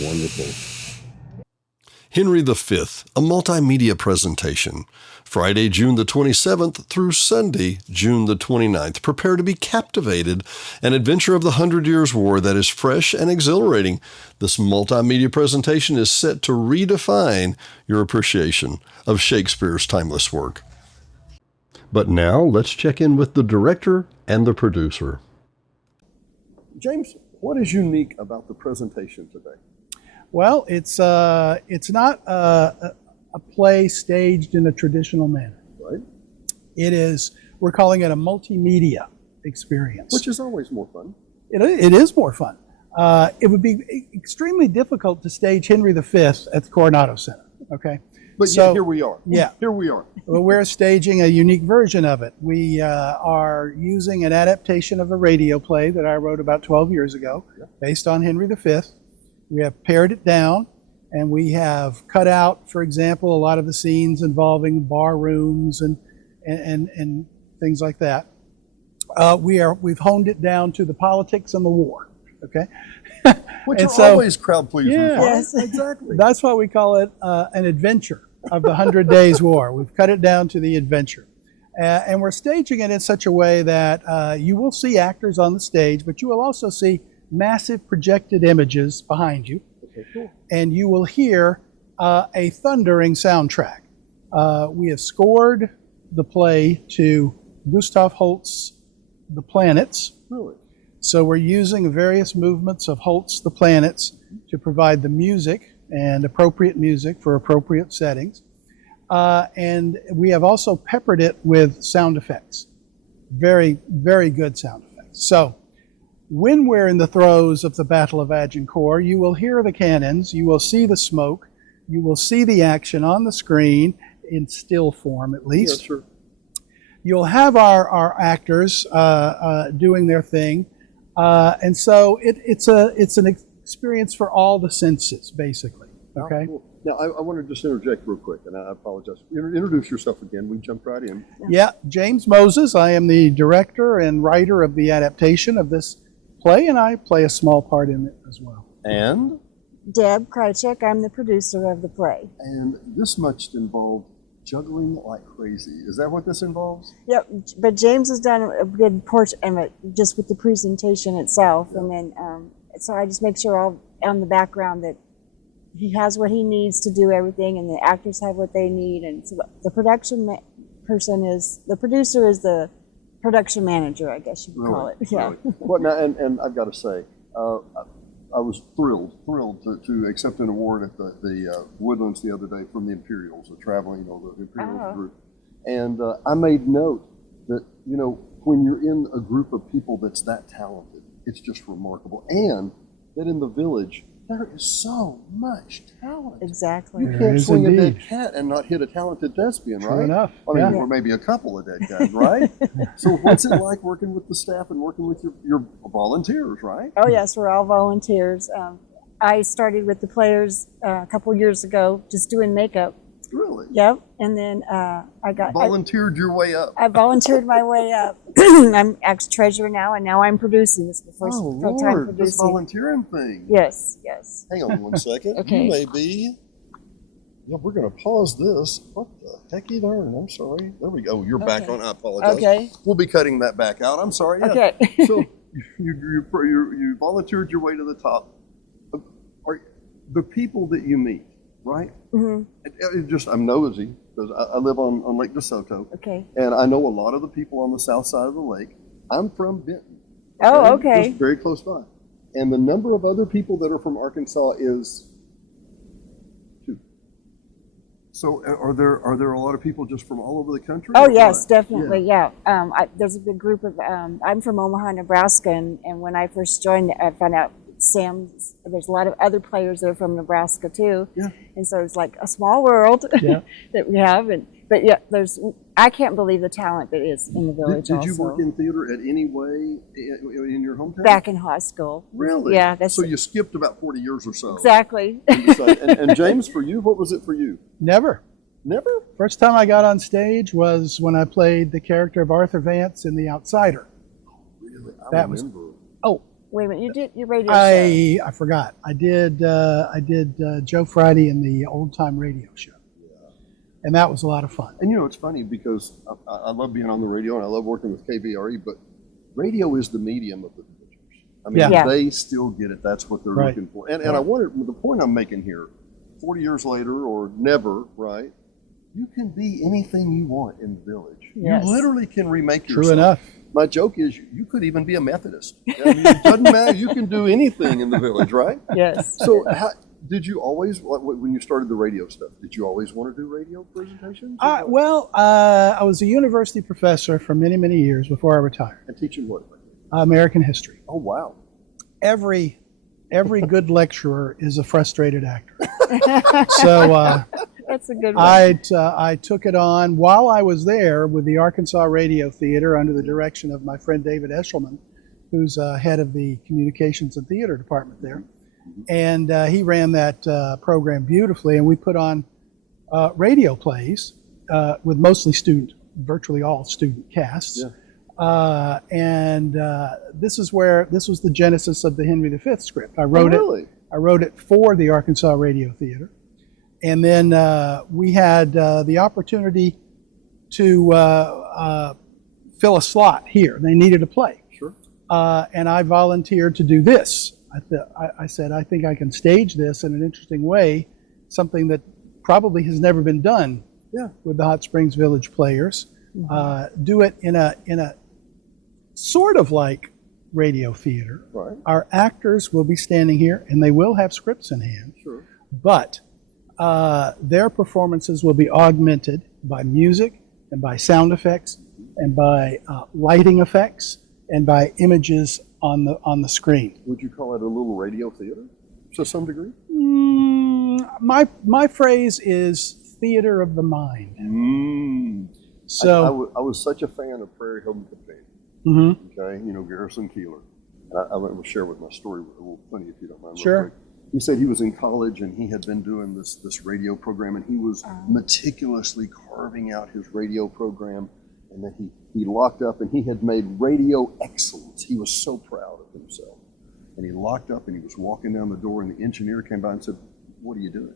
Wonderful. Henry V, a multimedia presentation. Friday, June the 27th through Sunday, June the 29th. Prepare to be captivated. An adventure of the 100 Years' War that is fresh and exhilarating. This multimedia presentation is set to redefine your appreciation of Shakespeare's timeless work. But now, let's check in with the director and the producer. James, what is unique about the presentation today? Well, it's not a play staged in a traditional manner. Right. It is, we're calling it a multimedia experience. Which is always more fun. It is more fun. It would be extremely difficult to stage Henry V at the Coronado Center, okay? But So, yeah, here we are. Yeah. Here we are. Well, we're staging a unique version of it. We are using an adaptation of a radio play that I wrote about 12 years ago, based on Henry V. We have pared it down, and we have cut out, for example, a lot of the scenes involving bar rooms and things like that. We've honed it down to the politics and the war. Okay, Which and are so, always crowd pleasers. Yeah, right? Yes. Exactly. That's why we call it an adventure of the 100 Days War. We've cut it down to the adventure. And we're staging it in such a way that you will see actors on the stage, but you will also see massive projected images behind you. Okay, cool. And you will hear a thundering soundtrack. We have scored the play to Gustav Holst's The Planets. Really? So we're using various movements of Holst's The Planets to provide the music and appropriate music for appropriate settings. And we have also peppered it with sound effects. Very, very good sound effects. So when we're in the throes of the Battle of Agincourt, you will hear the cannons, you will see the smoke, you will see the action on the screen, in still form at least. Yeah, sure. You'll have our actors doing their thing. And so it's an experience for all the senses, basically. Okay. Oh, cool. Now, I want to just interject real quick, and I apologize. Introduce yourself again. We jumped right in. Yeah, James Moses. I am the director and writer of the adaptation of this play, and I play a small part in it as well. And Deb Krychek, I'm the producer of the play. this much involved juggling like crazy. Is that what this involves? Yep, but James has done a good portion of it just with the presentation itself, and then so I just make sure all on the background that he has what he needs to do everything, and the actors have what they need, and so the producer is the production manager, I guess you would call it. Yeah. Really? Well, now, and I've got to say, I was thrilled to accept an award at the Woodlands the other day from the Imperials, the Imperials group. And I made note that, when you're in a group of people that's that talented, it's just remarkable. And that in the village, there is so much talent. Exactly. You can't swing a dead cat and not hit a talented thespian, right? True enough. I mean, Yeah. or maybe a couple of dead guys, right? So what's it like working with the staff and working with your volunteers, right? Oh yes, we're all volunteers. I started with the players a couple years ago, just doing makeup. Really? Yep, and then Volunteered your way up. I volunteered my way up. I'm ex-treasurer now, and now I'm producing. This is the first Oh, time Lord, this producing. volunteering thing. Yes. Hang on one second. Okay. You may be. Yeah, we're going to pause this. What the hecky darn? I'm sorry. There we go. You're back Okay. on. I apologize. Okay. We'll be cutting that back out. I'm sorry. Yeah. Okay. So you volunteered your way to the top. Are the people that you meet, right? Mm-hmm. I'm nosy because I live on Lake DeSoto. Okay. And I know a lot of the people on the south side of the lake. I'm from Benton. Oh, okay. Just very close by. And the number of other people that are from Arkansas is 2. So are there a lot of people just from all over the country? Oh or yes, what? definitely. Yeah. There's a big group of. I'm from Omaha, Nebraska, and when I first joined, I found out there's a lot of other players that are from Nebraska too. Yeah. And so it's like a small world Yeah. that we have. But yeah, I can't believe the talent that is in the village. Did you also. work in theater at any way in your hometown? Back in high school. Really? Yeah. So you skipped about 40 years or so. Exactly. And James, for you, what was it for you? Never. Never? First time I got on stage was when I played the character of Arthur Vance in The Outsider. Really? I That was- remember. Oh, Wait a minute, you did your radio show. I forgot. I did Joe Friday in the old time radio show, and that was a lot of fun. And it's funny because I love being on the radio and I love working with KVRE, but radio is the medium of the villagers. I mean, Yeah. they still get it. That's what they're Right. looking for. And I wonder, the point I'm making here, 40 years later or never, right? You can be anything you want in the village. Yes. You literally can remake yourself. True enough. My joke is you could even be a Methodist. I mean, it doesn't matter. You can do anything in the village, right? Yes. So did you always, when you started the radio stuff, did you always want to do radio presentations? I was a university professor for many, many years before I retired. And teaching what? American history. Oh, wow. Every good lecturer is a frustrated actor. So That's a good one. I took it on while I was there with the Arkansas Radio Theater under the direction of my friend David Eshelman, who's head of the communications and theater department there. And he ran that program beautifully, and we put on radio plays with mostly virtually all student casts. Yeah. This was the genesis of the Henry V script. I wrote I wrote it for the Arkansas Radio Theater. And then we had the opportunity to fill a slot here. They needed a play. Sure. And I volunteered to do this. I said, I think I can stage this in an interesting way, something that probably has never been done with the Hot Springs Village Players. Do it in a sort of like radio theater. Right. Our actors will be standing here, and they will have scripts in hand. Sure. But their performances will be augmented by music and by sound effects and by lighting effects and by images on the screen. Would you call it a little radio theater to some degree? My phrase is theater of the mind. So I was such a fan of Prairie Home Companion. Okay, Garrison Keillor. And I will share with my story a little funny if you don't mind. Sure. He said he was in college and he had been doing this radio program, and he was meticulously carving out his radio program, and then he locked up and he had made radio excellence. He was so proud of himself. And he locked up and he was walking down the door, and the engineer came by and said, "What are you doing?"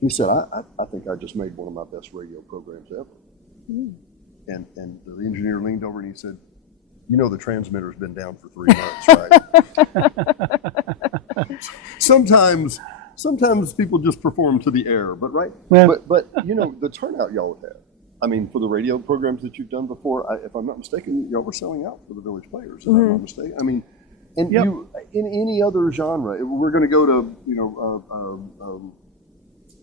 He said, I think I just made one of my best radio programs ever. And the engineer leaned over and he said, the transmitter's been down for 3 months, right? Sometimes people just perform to the air, but right? Yeah. But the turnout y'all have. I mean, for the radio programs that you've done before, if I'm not mistaken, y'all were selling out for the Village Players, if I'm not mistaken. I mean, and you in any other genre, we're going to go to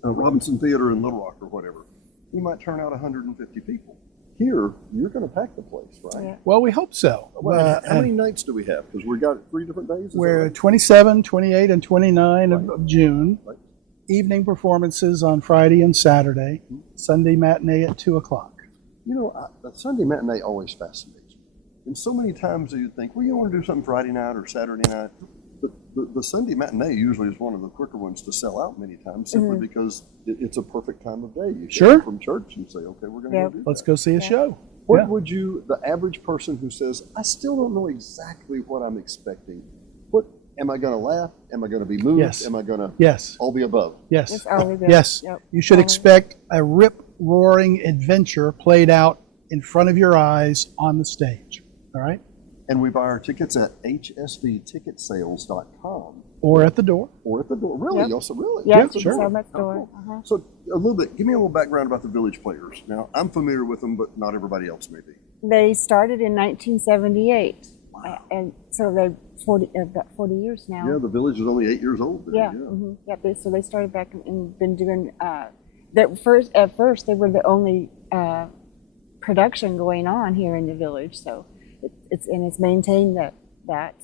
Robinson Theater in Little Rock or whatever. We might turn out 150 people. Here, you're going to pack the place, right? Yeah. well, we hope so. Well, how many nights do we have? Because we got 3 different days. Is that We're right? 27, 28, and 29 Right. of June. Right. Evening performances on Friday and Saturday. Sunday matinee at 2 o'clock. The Sunday matinee always fascinates me. And so many times you think, well, you want to do something Friday night or Saturday night. But the Sunday matinee usually is one of the quicker ones to sell out many times, simply because it's a perfect time of day. You get Sure. home from church and say, okay, we're going to go do Let's that. go see a show. What Yeah. would the average person who says, I still don't know exactly what I'm expecting, am I going to laugh? Am I going to be moved? Yes. Am I going to Yes. all the above? Yes. It's all of it. Yes. Yep. You should All of it. expect a rip-roaring adventure played out in front of your eyes on the stage. All right? And we buy our tickets at hsvticketsales.com. Or at the door. Or at the door. Really? Yep. Also, really? Yeah, Yeah, sure. so much Oh, door. cool. So give me a little background about the Village Players. Now, I'm familiar with them, but not everybody else may be. They started in 1978, and so they're about 40 years now. Yeah, the Village is only 8 years old. Then. Yeah, so they started back and been doing that first. At first, they were the only production going on here in the Village. So it's maintained that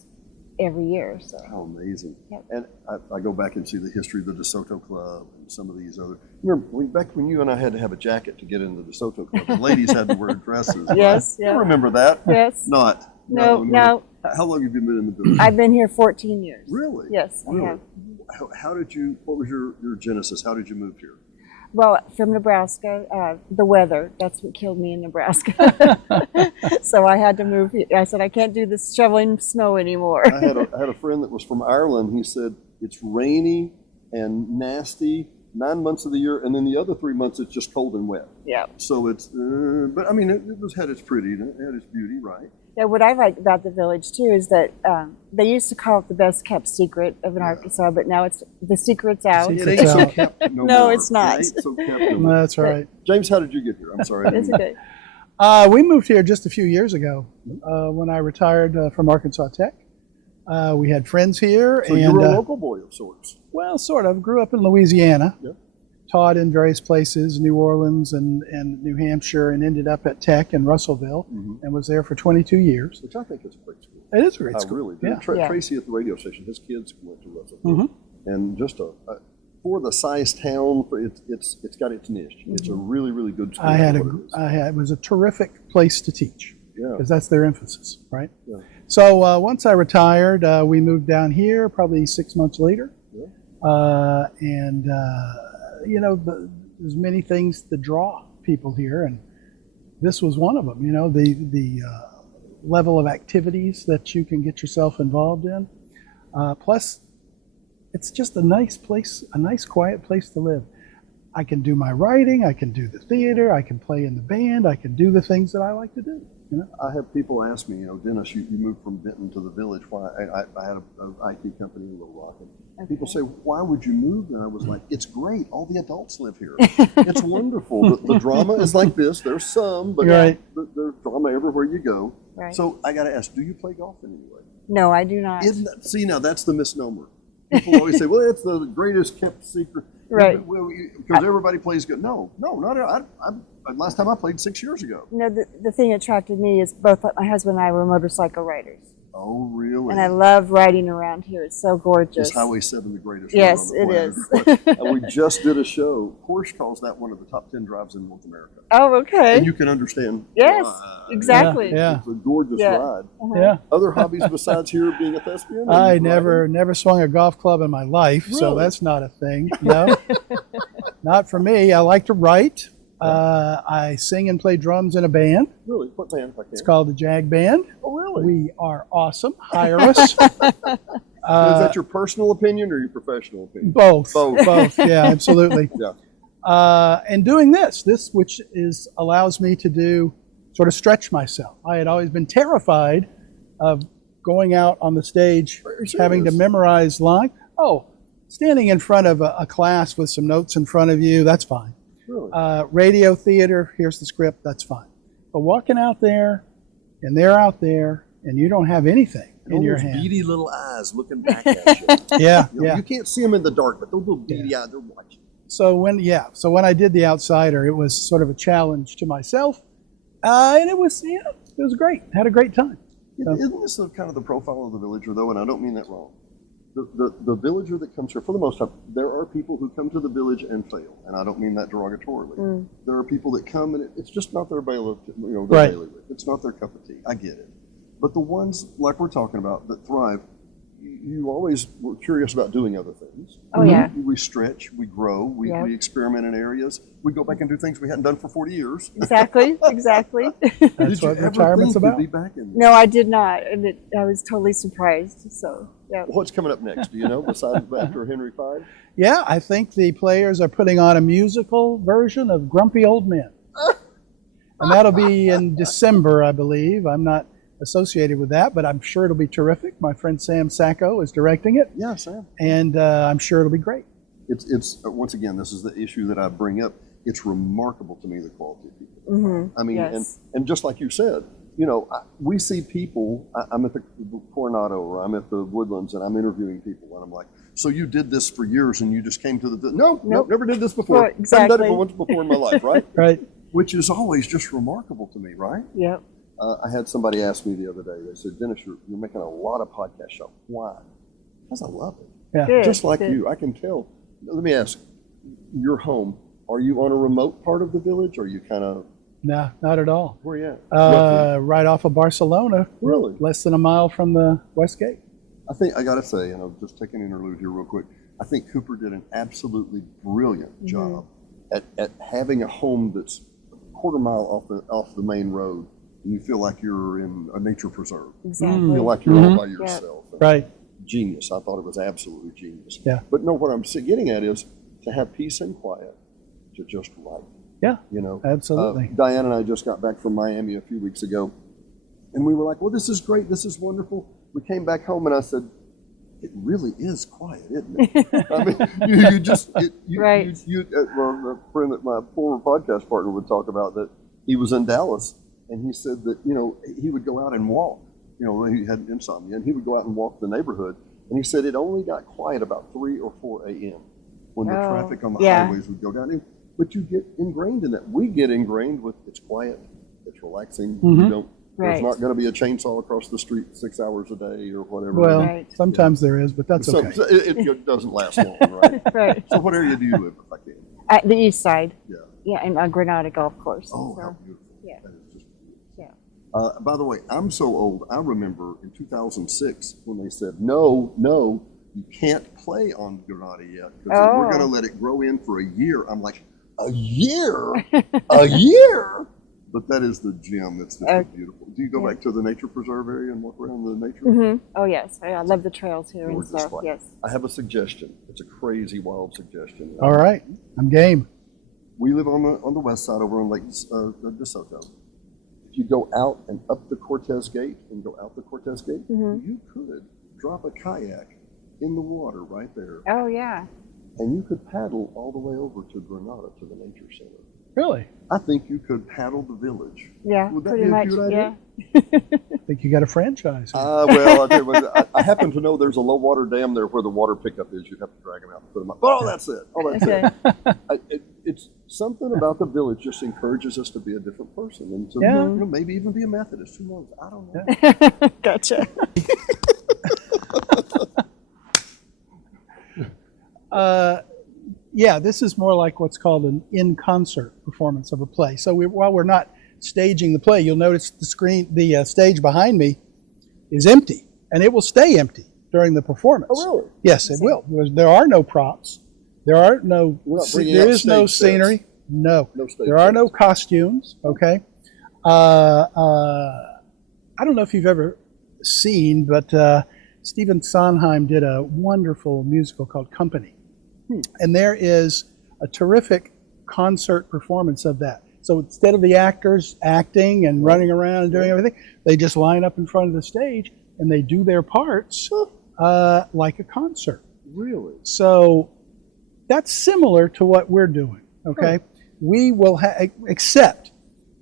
every year. So How amazing! Yep. And I go back and see the history of the DeSoto Club and some of these other. Remember back when you and I had to have a jacket to get into the DeSoto Club, and ladies had to wear dresses. Yes, right? yeah. You remember that? yes, Not. no. How long have you been in the Village? I've been here 14 years. Really? Yes, I Really? have. How did you? What was your genesis? How did you move here? Well, from Nebraska, the weather, that's what killed me in Nebraska. So I had to move. I said, I can't do this shoveling snow anymore. I had a friend that was from Ireland. He said it's rainy and nasty 9 months of the year, and then the other 3 months it's just cold and wet. Yeah. So it's, but I mean, it had its pretty, it had its beauty, right? Yeah, what I like about the village too is that they used to call it the best kept secret of in Arkansas, but now it's the secret's out. It ain't so kept no No, more. it's not. It ain't so kept no more. That's right. James, how did you get here? I'm sorry. It's okay. We moved here just a few years ago when I retired from Arkansas Tech. We had friends here. So you were a local boy of sorts. Well, sort of. Grew up in Louisiana. Yeah. Taught in various places, New Orleans and New Hampshire, and ended up at Tech in Russellville, and was there for 22 years. Which I think is a great school. It is a great I school. really do. Yeah. Tracy at the radio station, his kids went to Russellville. And just for the size town, it's got its niche. It's a really, really good school. It was a terrific place to teach. Yeah. Because that's their emphasis, right? Yeah. So once I retired, we moved down here probably 6 months later. Yeah. You know, there's many things that draw people here, and this was one of them. You know, the level of activities that you can get yourself involved in. Plus, it's just a nice place, a nice quiet place to live. I can do my writing, I can do the theater, I can play in the band, I can do the things that I like to do. You know? I have people ask me, Dennis, you moved from Benton to the village. Why? I had an IT company in Little Rock. And people say, why would you move? And I was like, it's great. All the adults live here. It's wonderful. The drama is like this. There's some, but Right. there's drama everywhere you go. Right. So I got to ask, do you play golf in any way? No, I do not. See, now that's the misnomer. People always say, well, it's the greatest kept secret. Right. Because everybody plays good. No, not last time I played 6 years ago. No, the thing that attracted me is both my husband and I were motorcycle riders. Oh, really? And I love riding around here. It's so gorgeous. Is Highway 7 the greatest Yes, road on the it planet? is. And we just did a show. Porsche calls that one of the top 10 drives in North America. Oh, okay. And you can understand Yes, why. exactly. Yeah. It's a gorgeous Yeah. ride. Yeah. Other hobbies besides here being a thespian? I never swung a golf club in my life, so Really? that's not a thing. No, not for me. I like to write. I sing and play drums in a band. Really? What band if I can? It's called the Jag Band. Oh, really? We are awesome. Hire us. Is that your personal opinion or your professional opinion? Both. Both. Yeah, absolutely. Yeah. And doing this which allows me to do sort of stretch myself. I had always been terrified of going out on the stage, having to memorize lines. Oh, standing in front of a class with some notes in front of you, that's fine. Really? Radio theater, here's the script, that's fine. But walking out there, and they're out there, and you don't have anything in your hand. Beady little eyes looking back at you. Yeah, You can't see them in the dark, but those little beady eyes, they're watching. So when I did The Outsider, it was sort of a challenge to myself, and it was great. Had a great time. So, Isn't this kind of the profile of the villager, though? And I don't mean that wrong. The villager that comes here, for the most part, there are people who come to the village and fail, and I don't mean that derogatorily. There are people that come and it's just not their bailiwick. Right. It's not their cup of tea. I get it. But the ones like we're talking about that thrive, you always were curious about doing other things. Oh, yeah. We stretch, we grow, we experiment in areas. We go back and do things we hadn't done for 40 years. Exactly. that's what retirement's about. Be back in No, I did not. And I was totally surprised. So, yeah. What's coming up next? Do you know, besides after Henry V? Yeah, I think the players are putting on a musical version of Grumpy Old Men. And that'll be in December, I believe. I'm not associated with that, but I'm sure it'll be terrific. My friend Sam Sacco is directing it. Yeah, Sam. And I'm sure it'll be great. It's once again, this is the issue that I bring up. It's remarkable to me, the quality of people. I mean, Yes. and just like you said, we see people, I'm at the Coronado or I'm at the Woodlands and I'm interviewing people and I'm like, so you did this for years and you just came to the, no, never did this before. Well, exactly. Haven't done it once before in my life, right? Right. Which is always just remarkable to me, right? Yep. I had somebody ask me the other day, they said, Dennis, you're making a lot of podcast shows. Why? Because I love it. Yeah. Good, Just like good. you, I can tell. Let me ask, your home, are you on a remote part of the village or are you kind of, No, not at all. where you at? Right off of Barcelona. Really? Less than a mile from the West Gate. I think, I got to say, and I'll just take an interlude here real quick, I think Cooper did an absolutely brilliant job at having a home that's a quarter mile off the main road, and you feel like you're in a nature preserve. Exactly. You feel like you're all by yourself. Right. Genius. I thought it was absolutely genius. Yeah. But no, what I'm getting at is to have peace and quiet to just write. Yeah. You know, Absolutely. Diane and I just got back from Miami a few weeks ago, and we were like, "Well, this is great. This is wonderful." We came back home, and I said, "It really is quiet, isn't it?" I mean, you just Right. well, a friend that my former podcast partner would talk about that he was in Dallas, and he said that he would go out and walk. He had insomnia, and he would go out and walk the neighborhood, and he said it only got quiet about 3 or 4 a.m. when the traffic on the highways would go down. But you get ingrained in that. We get ingrained with it's quiet, it's relaxing. You don't. There's not going to be a chainsaw across the street 6 hours a day or whatever. Well, sometimes there is, but that's okay. It doesn't last long, right? Right. So what area do you live, if I can? At the east side. Yeah. Yeah, and on Granada Golf Course. Oh, so, how beautiful. Yeah. That is just beautiful. Yeah. By the way, I'm so old, I remember in 2006 when they said, no, you can't play on Granada yet because we're going to let it grow in for a year. I'm like, a year? A year? But that is the gem. That's just beautiful. Do you go back to the nature preserve area and walk around the nature? Mm-hmm. Oh, yes. I love the trails here and stuff. Yes. I have a suggestion. It's a crazy, wild suggestion. All right. I'm game. We live on the west side over on Lake DeSoto. If you go out and up the Cortez Gate and go out the Cortez Gate, you could drop a kayak in the water right there. Oh, yeah. And you could paddle all the way over to Granada to the nature center. Really? I think you could paddle the village. Yeah, Would that pretty be a much. cute idea? I think you got a franchise. Well, I tell you what, I happen to know there's a low water dam there where the water pickup is. You'd have to drag them out and put them up. Oh, that's it. Oh, that's it. It's something about the village just encourages us to be a different person and to maybe even be a Methodist. Who knows? I don't know. Gotcha. Yeah, this is more like what's called an in-concert performance of a play. So while we're not staging the play, you'll notice the stage behind me is empty, and it will stay empty during the performance. Oh, really? Yes, it will. There are no props. There is no scenery. No. There are no costumes. Okay. I don't know if you've ever seen, but Stephen Sondheim did a wonderful musical called Company. And there is a terrific concert performance of that. So instead of the actors acting and running around and doing everything, they just line up in front of the stage and they do their parts like a concert. Really? So that's similar to what we're doing, okay? We will except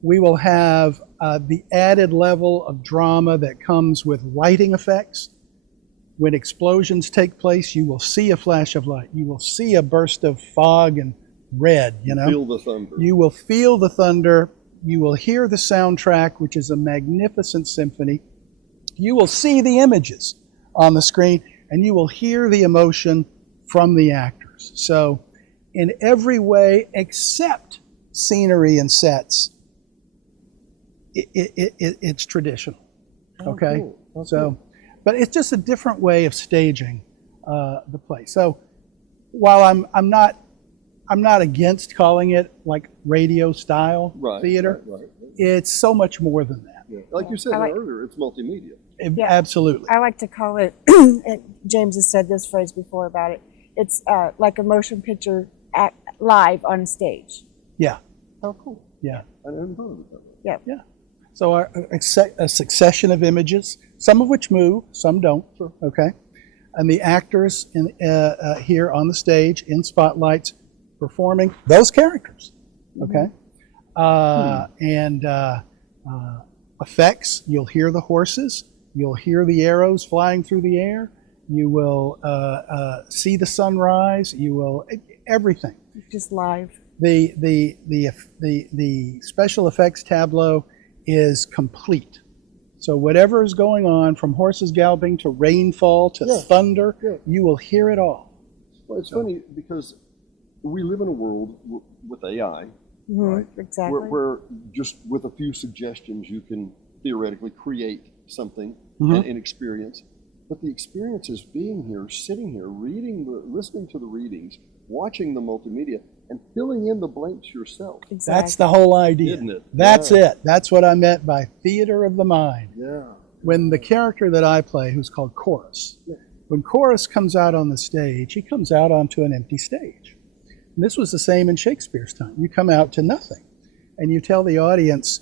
we will have the added level of drama that comes with lighting effects. When explosions take place, you will see a flash of light. You will see a burst of fog and red, Feel the thunder. You will feel the thunder. You will hear the soundtrack, which is a magnificent symphony. You will see the images on the screen, and you will hear the emotion from the actors. So in every way except scenery and sets, it's traditional, okay? Cool. So. But it's just a different way of staging the play. So while I'm not against calling it like radio style theater, right. It's so much more than that. Yeah. Like you said earlier, it's multimedia. Absolutely. I like to call it, James has said this phrase before about it, it's like a motion picture live on a stage. Yeah. Oh, cool. Yeah. I never thought of it that way. Yeah. Yeah. So a succession of images, some of which move, some don't. Sure. Okay, and the actors here on the stage in spotlights performing those characters. Okay, and effects. You'll hear the horses. You'll hear the arrows flying through the air. You will see the sunrise. You will everything. Just live. The special effects tableau is complete. So whatever is going on, from horses galloping to rainfall to thunder, you will hear it all. Well, it's funny because we live in a world with AI, right? Exactly. Where just with a few suggestions you can theoretically create something and experience. But the experience is being here, sitting here, listening to the readings, watching the multimedia, and filling in the blanks yourself. Exactly. That's the whole idea. Isn't it? That's Yeah. it. That's what I meant by theater of the mind. Yeah. When the character that I play, who's called Chorus, when Chorus comes out on the stage, he comes out onto an empty stage. And this was the same in Shakespeare's time. You come out to nothing, and you tell the audience,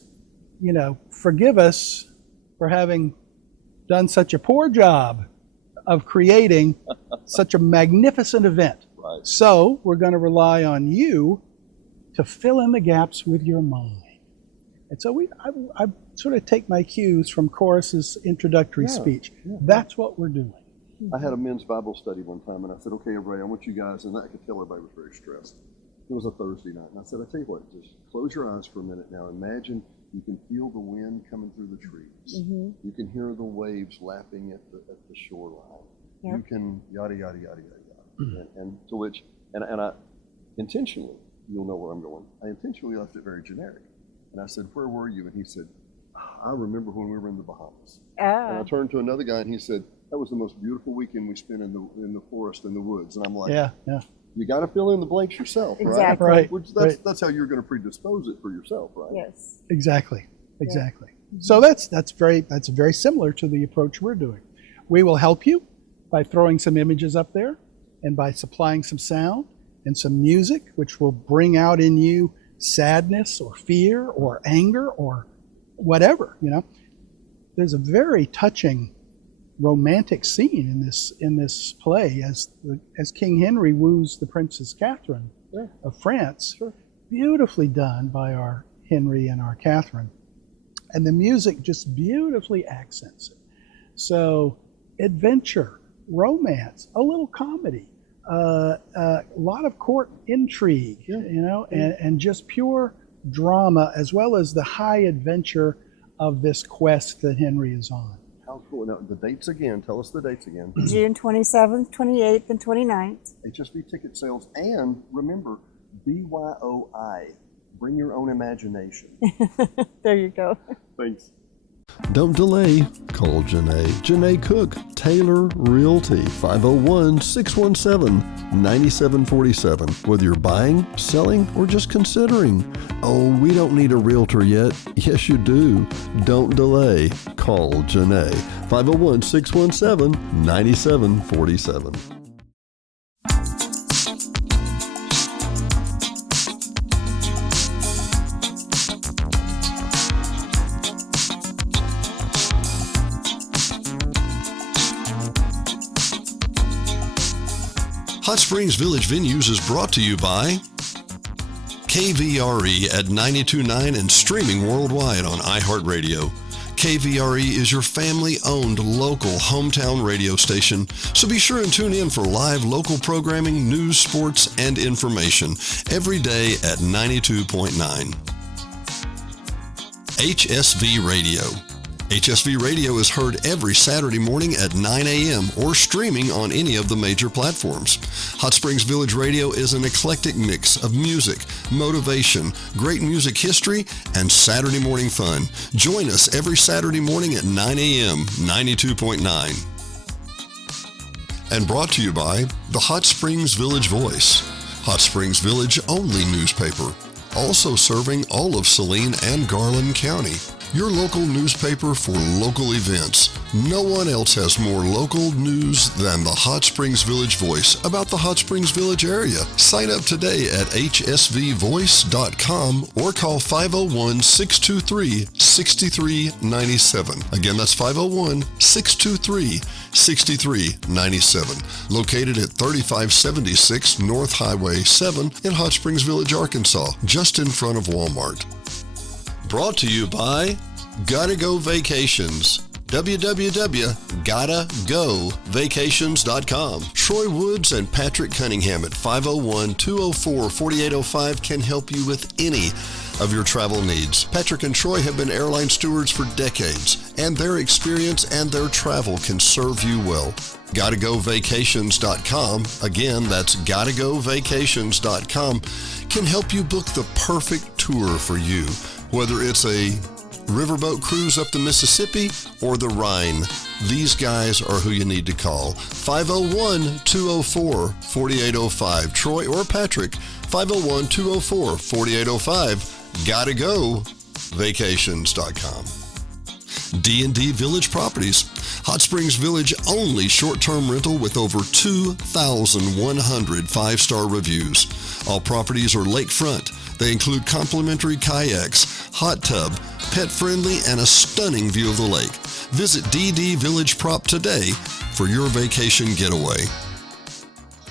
forgive us for having done such a poor job of creating such a magnificent event. Right. So we're going to rely on you to fill in the gaps with your mind. And so I sort of take my cues from Chorus's introductory speech. Yeah. That's what we're doing. I had a men's Bible study one time, and I said, okay, everybody, I want you guys, and I could tell everybody was very stressed. It was a Thursday night, and I said, I tell you what, just close your eyes for a minute now. Imagine you can feel the wind coming through the trees. Mm-hmm. You can hear the waves lapping at the shoreline. Yep. You can yada, yada, yada, yada, yada. And to which, and I intentionally, you'll know where I'm going, I intentionally left it very generic. And I said, where were you? And he said, I remember when we were in the Bahamas. And I turned to another guy, and he said, that was the most beautiful weekend we spent in the forest and the woods. And I'm like, Yeah. you got to fill in the blanks yourself, Exactly. right? Right. Which that's how you're going to predispose it for yourself, right? Yes. Exactly. So that's very similar to the approach we're doing. We will help you by throwing some images up there and by supplying some sound and some music, which will bring out in you sadness or fear or anger or whatever. There's a very touching romantic scene in this play as King Henry woos the Princess Catherine of France. Sure. Beautifully done by our Henry and our Catherine. And the music just beautifully accents it. So adventure, romance, a little comedy, a lot of court intrigue, and just pure drama, as well as the high adventure of this quest that Henry is on. How cool. Now, the dates again. Tell us the dates again. June 27th, 28th, and 29th. HSV ticket sales. And remember, BYOI. Bring your own imagination. There you go. Thanks. Don't delay. Call Janae. Janae Cook, Taylor Realty, 501-617-9747. Whether you're buying, selling, or just considering. Oh, we don't need a realtor yet. Yes, you do. Don't delay. Call Janae. 501-617-9747. Hot Springs Village Venues is brought to you by KVRE at 92.9 and streaming worldwide on iHeartRadio. KVRE is your family-owned local hometown radio station, so be sure and tune in for live local programming, news, sports, and information every day at 92.9. HSV Radio. HSV Radio is heard every Saturday morning at 9 a.m. or streaming on any of the major platforms. Hot Springs Village Radio is an eclectic mix of music, motivation, great music history, and Saturday morning fun. Join us every Saturday morning at 9 a.m. 92.9. And brought to you by the Hot Springs Village Voice, Hot Springs Village only newspaper, also serving all of Saline and Garland County. Your local newspaper for local events. No one else has more local news than the Hot Springs Village Voice about the Hot Springs Village area. Sign up today at hsvvoice.com or call 501-623-6397. Again, that's 501-623-6397. Located at 3576 North Highway 7 in Hot Springs Village, Arkansas, just in front of Walmart. Brought to you by Gotta Go Vacations. www.gottagovacations.com. Troy Woods and Patrick Cunningham at 501-204-4805 can help you with any of your travel needs. Patrick and Troy have been airline stewards for decades, and their experience and their travel can serve you well. GottaGoVacations.com, again, that's GottaGoVacations.com, can help you book the perfect tour for you. Whether it's a riverboat cruise up the Mississippi, or the Rhine. These guys are who you need to call. 501-204-4805. Troy or Patrick, 501-204-4805. Gotta go. Vacations.com. D&D Village Properties. Hot Springs Village only short-term rental with over 2,100 five-star reviews. All properties are lakefront. They include complimentary kayaks, hot tub, pet-friendly, and a stunning view of the lake. Visit DD Village Prop today for your vacation getaway.